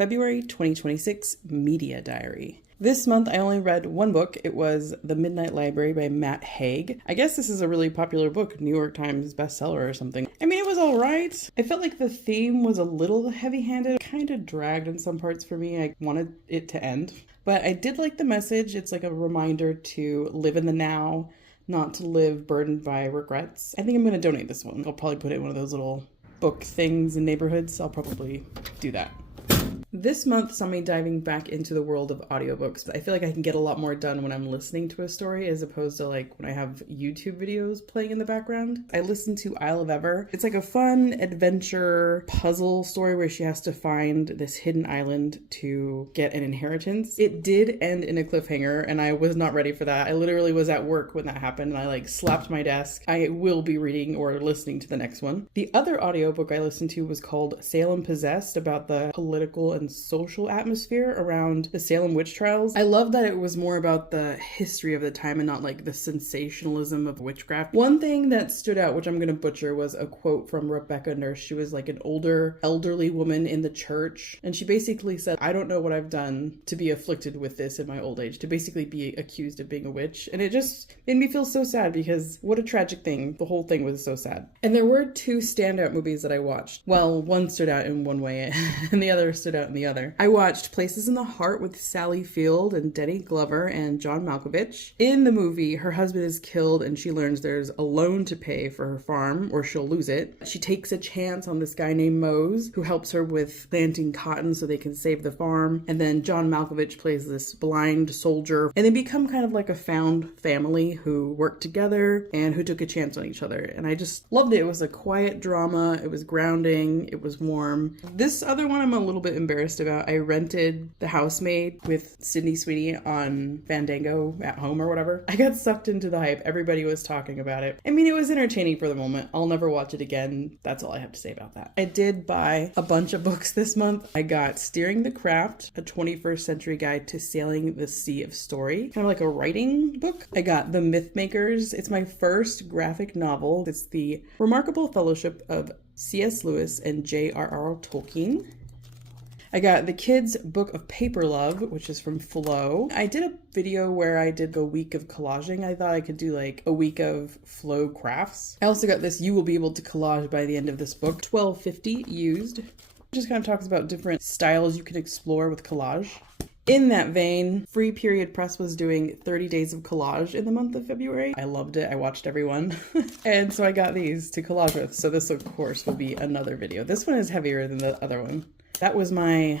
February 2026 Media Diary. This month I only read one book. It was The Midnight Library by Matt Haig. I guess this is a really popular book, New York Times bestseller or something. I mean, it was all right. I felt like the theme was a little heavy-handed, kind of dragged in some parts for me. I wanted it to end. But I did like the message. It's like a reminder to live in the now, not to live burdened by regrets. I think I'm going to donate this one. I'll probably put it in one of those little book things in neighborhoods. I'll probably do that. This month saw me diving back into the world of audiobooks. I feel like I can get a lot more done when I'm listening to a story as opposed to like when I have YouTube videos playing in the background. I listened to Isle of Ever. It's like a fun adventure puzzle story where she has to find this hidden island to get an inheritance. It did end in a cliffhanger and I was not ready for that. I literally was at work when that happened and I like slapped my desk. I will be reading or listening to the next one. The other audiobook I listened to was called Salem Possessed, about the political and social atmosphere around the Salem witch trials. I love that it was more about the history of the time and not like the sensationalism of witchcraft. One thing that stood out, which I'm going to butcher, was a quote from Rebecca Nurse. She was like an older, elderly woman in the church, and she basically said, I don't know what I've done to be afflicted with this in my old age, to basically be accused of being a witch. And it just made me feel so sad because what a tragic thing. The whole thing was so sad. And there were two standout movies that I watched. Well, one stood out in one way and the other stood out in the other. I watched Places in the Heart with Sally Field and Denny Glover and John Malkovich. In the movie, her husband is killed and she learns there's a loan to pay for her farm or she'll lose it. She takes a chance on this guy named Mose who helps her with planting cotton so they can save the farm. And then John Malkovich plays this blind soldier and they become kind of like a found family who work together and who took a chance on each other. And I just loved it. It was a quiet drama. It was grounding. It was warm. This other one I'm a little bit embarrassed about. I rented The Housemaid with Sydney Sweeney on Fandango at home or whatever. I got sucked into the hype. Everybody was talking about it. I mean, it was entertaining for the moment. I'll never watch it again. That's all I have to say about that. I did buy a bunch of books this month. I got Steering the Craft, a 21st century guide to sailing the sea of story. Kind of like a writing book. I got The Myth Makers. It's my first graphic novel. It's the Remarkable Fellowship of C.S. Lewis and J.R.R. Tolkien. I got The Kids Book of Paper Love, which is from Flow. I did a video where I did a week of collaging. I thought I could do like a week of Flow crafts. I also got this You Will Be Able to Collage by the end of this book, $12.50 used. It just kind of talks about different styles you can explore with collage. In that vein, Free Period Press was doing 30 days of collage in the month of February. I loved it. I watched everyone. And so I got these to collage with. So this, of course, will be another video. This one is heavier than the other one. That was my